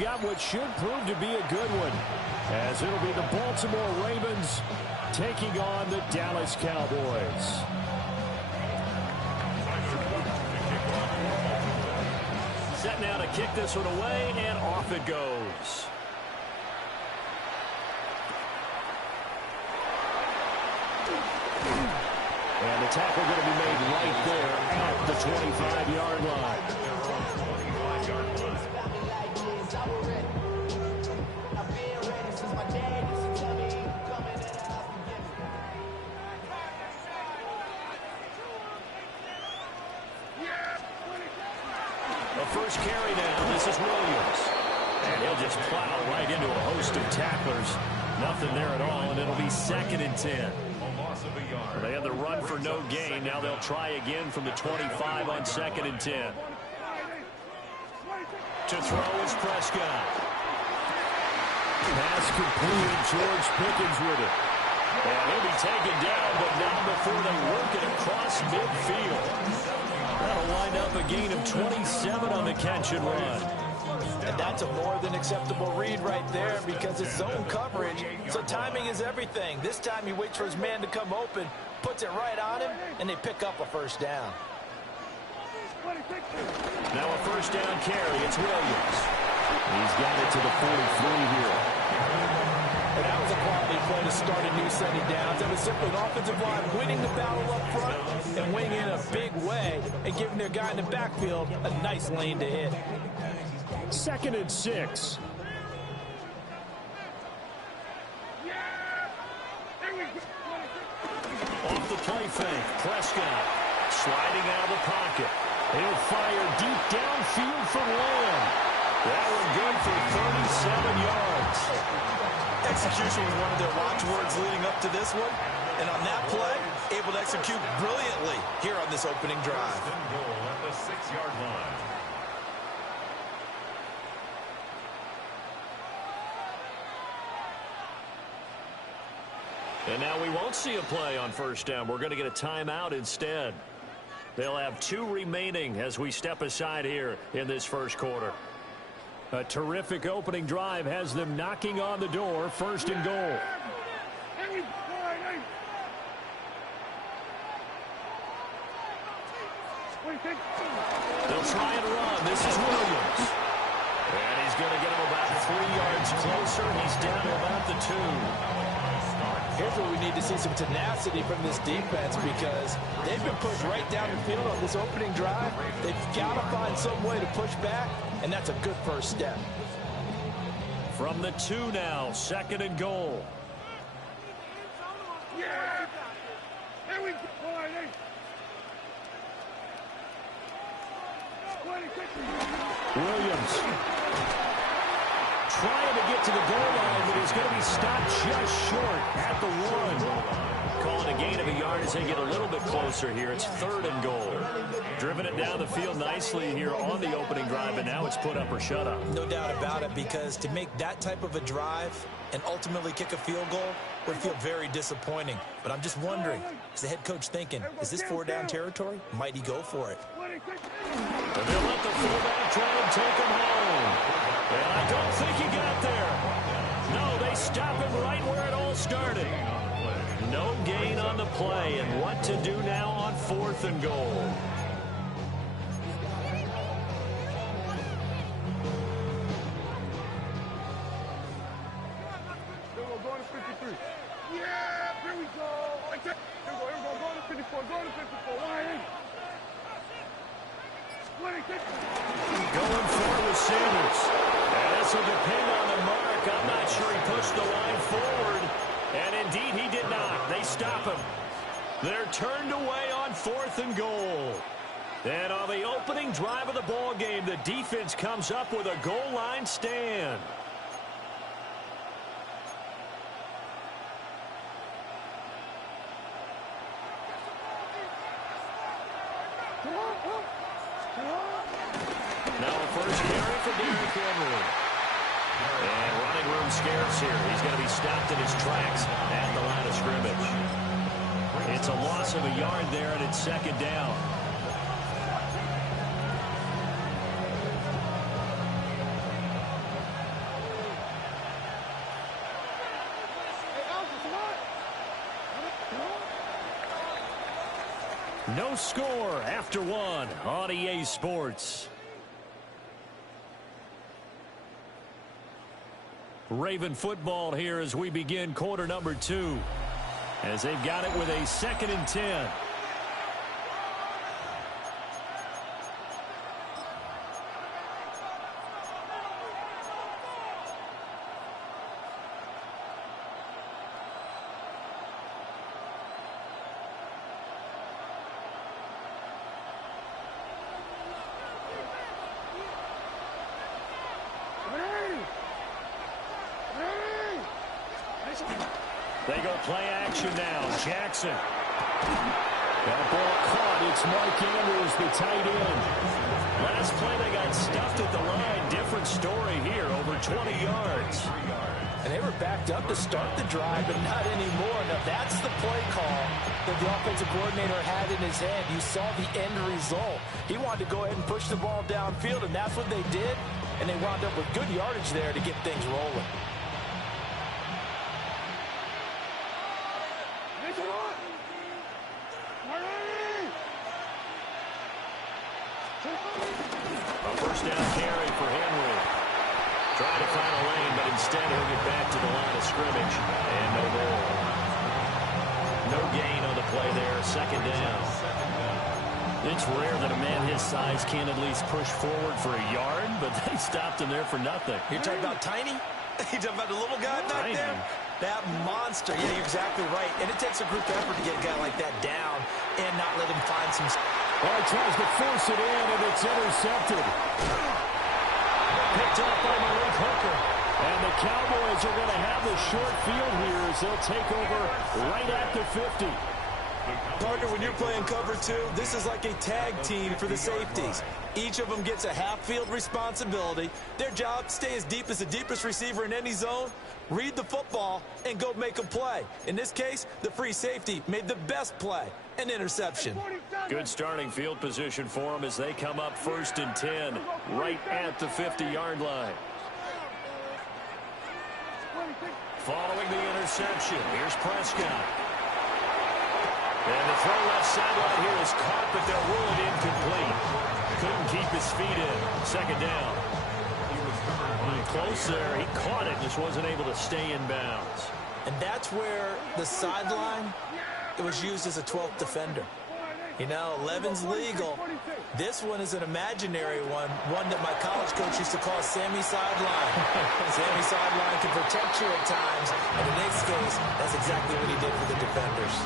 Got what should prove to be a good one, as it'll be the Baltimore Ravens taking on the Dallas Cowboys. Set now to kick this one away, and off it goes. And the tackle going to be made right there at the 25-yard line. First carry now, this is Williams. And he'll just plow right into a host of tacklers. Nothing there at all, and it'll be 2nd and 10. They had the run for no gain. Now they'll try again from the 25 on 2nd and 10. To throw is Prescott. Pass completed. George Pickens with it. And he'll be taken down, but not before they work it across midfield. That'll wind up a gain of 27 on the catch and run. And that's a more than acceptable read right there because it's zone coverage, so timing is everything. This time he waits for his man to come open, puts it right on him, and they pick up a first down. Now a first down carry. It's Williams. He's got it to the 43 here. And that was a quality play to start a new set of downs. That was simply an offensive line winning the battle up front and winning in a big way and giving their guy in the backfield a nice lane to hit. 2nd and 6. Off the play fake, Prescott sliding out of the pocket. He'll fire deep downfield for Lamb. That one good for 37 yards. Execution was one of their watchwords leading up to this one. And on that play, able to execute brilliantly here on this opening drive. Goal at the 6-yard line. And now we won't see a play on first down. We're going to get a timeout instead. They'll have 2 remaining as we step aside here in this first quarter. A terrific opening drive has them knocking on the door. 1st and goal. They'll try and run. This is Williams. And he's going to get him about 3 yards closer. He's down to about the 2. Here's where we need to see some tenacity from this defense because they've been pushed right down the field on this opening drive. They've got to find some way to push back, and that's a good first step. From the 2 now, 2nd and goal. Williams trying to get to the goal line, but he's going to be stopped just short at the 1. Calling a gain of a yard as they get a little bit closer here. It's 3rd and goal. Driven it down the field nicely here on the opening drive, and now it's put up or shut up. No doubt about it, because to make that type of a drive and ultimately kick a field goal would feel very disappointing. But I'm just wondering, is the head coach thinking, is this 4-down territory? Might he go for it? And they'll let the fullback try and take him home. And I don't think he got there. No, they stop him right where it all started. No gain on the play, and what to do now on 4th and goal. Going forward with Sanders. And this will depend on the mark. I'm not sure he pushed the line forward. And indeed he did not. They stop him. They're turned away on 4th and goal. And on the opening drive of the ball game, the defense comes up with a goal line stand. Now a first carry for Derrick Henry. And running room scarce here. He's going to be stopped in his tracks at the line of scrimmage. It's a loss of a yard there, and it's 2nd down. No score after one on EA Sports. Raven football here as we begin quarter number 2. As they've got it with a 2nd and 10. They go play action now. Jackson. That ball caught. It's Mark Andrews, the tight end. Last play they got stuffed at the line. Different story here. Over 20 yards. And they were backed up to start the drive, but not anymore. Now that's the play call that the offensive coordinator had in his head. You saw the end result. He wanted to go ahead and push the ball downfield, and that's what they did. And they wound up with good yardage there to get things rolling. A first down carry for Henry. Trying to find a lane, but instead he'll get back to the line of scrimmage. And no more. No gain on the play there. 2nd down. It's rare that a man his size can at least push forward for a yard, but they stopped him there for nothing. You're talking about tiny? You're talking about the little guy back there? That monster. Yeah, you're exactly right. And it takes a group effort to get a guy like that down and not let him find some... Well, he tries to force it in, and it's intercepted. Picked up by Malik Hooker. And the Cowboys are going to have the short field here as they'll take over right at the 50. Partner, when you're playing cover 2, this is like a tag team for the safeties. Each of them gets a half-field responsibility. Their job, stay as deep as the deepest receiver in any zone, read the football, and go make a play. In this case, the free safety made the best play, an interception. Good starting field position for them as they come up 1st and 10 right at the 50-yard line. Following the interception, here's Prescott. And the throw left sideline here is caught, but they'll rule it incomplete. Couldn't keep his feet in. 2nd down. Close there. He caught it, just wasn't able to stay in bounds. And that's where the sideline, it was used as a 12th defender. You know, 11's legal. This one is an imaginary one that my college coach used to call Sammy Sideline. Sammy Sideline can protect you at times, and in this case, that's exactly what he did for the defenders.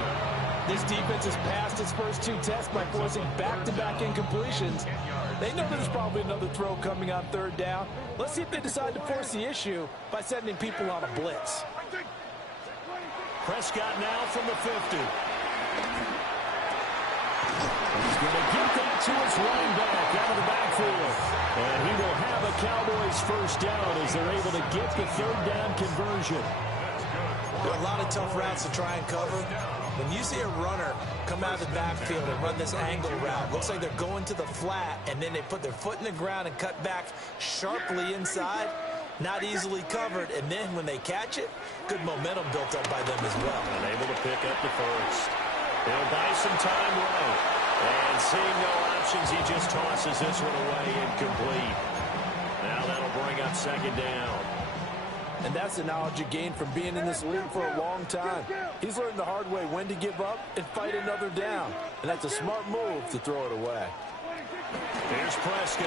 This defense has passed its first 2 tests by forcing back-to-back incompletions. They know there's probably another throw coming on 3rd down. Let's see if they decide to force the issue by sending people on a blitz. Prescott now from the 50. He's going to get that to his running back out of the backfield. And he will have a Cowboys first down as they're able to get the 3rd down conversion. There are a lot of tough routes to try and cover. When you see a runner come out of the backfield and run this angle route, looks like they're going to the flat, and then they put their foot in the ground and cut back sharply inside, not easily covered, and then when they catch it, good momentum built up by them as well. Unable to pick up the first. They'll buy some time right. And seeing no options, he just tosses this one away incomplete. Now that'll bring up 2nd down. And that's the knowledge you gain from being in this league for a long time. He's learned the hard way when to give up and fight another down. And that's a smart move to throw it away. Here's Prescott.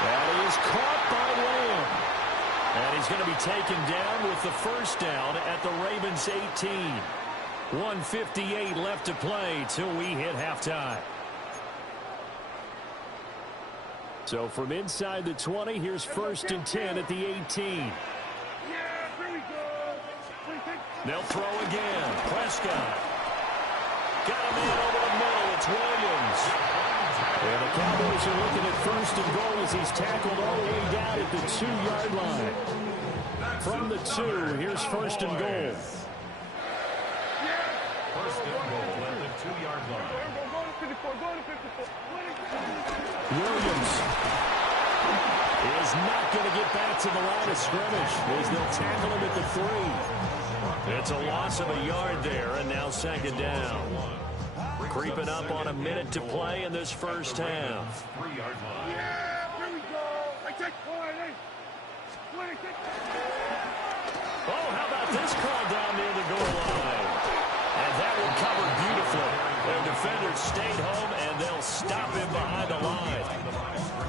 That is caught by Lamb. And he's going to be taken down with the first down at the Ravens 18. 1:58 left to play till we hit halftime. So from inside the 20, here's 1st and 10 at the 18. They'll throw again. Prescott. Got a man over the middle. It's Williams. And the Cowboys are looking at 1st and goal as he's tackled all the way down at the 2-yard line. From the 2, here's 1st and goal. 1st and goal at the 2-yard line. Williams is not going to get back to the line of scrimmage as they'll tackle him at the 3. It's a loss of a yard there, and now second down. Creeping up on a minute to play in this first half. 3-yard line. Oh, how about this call down near the goal line? And that one covered beautifully. Their defenders stayed home, and they'll stop him behind the line.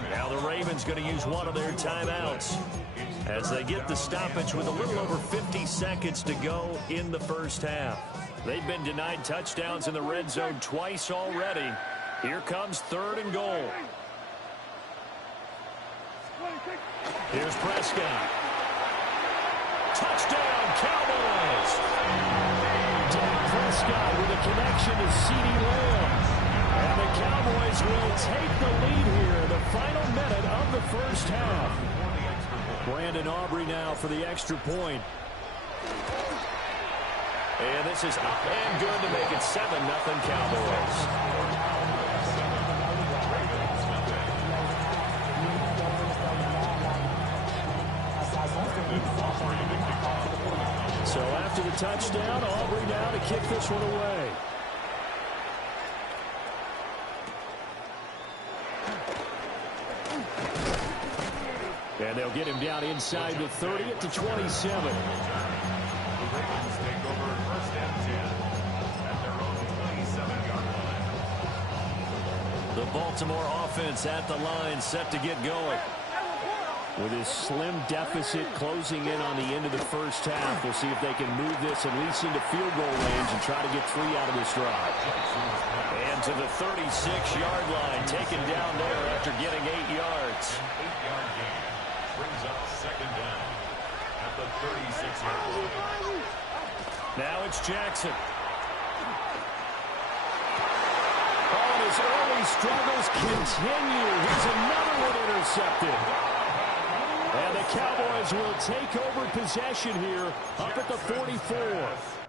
Now the Ravens going to use one of their timeouts as they get the stoppage with a little over 50 seconds to go in the first half. They've been denied touchdowns in the red zone twice already. Here comes 3rd and goal. Here's Prescott. Touchdown, Cowboys! Dak Prescott with a connection to CeeDee Lamb. And the Cowboys will take the lead here in the final minute of the first half. Brandon Aubrey now for the extra point. And this is up and good to make it 7-0 Cowboys. So after the touchdown, Aubrey now to kick this one away. And they'll get him down inside the 30 at the 27. The Baltimore offense at the line, set to get going. With his slim deficit closing in on the end of the first half, we'll see if they can move this at least into field goal range and try to get 3 out of this drive. And to the 36-yard line, taken down there after getting 8 yards. 8-yard gain brings up second down at the 36-yard line. Now it's Jackson. Oh, his early struggles continue. Here's another one intercepted. And the Cowboys will take over possession here up at the 44.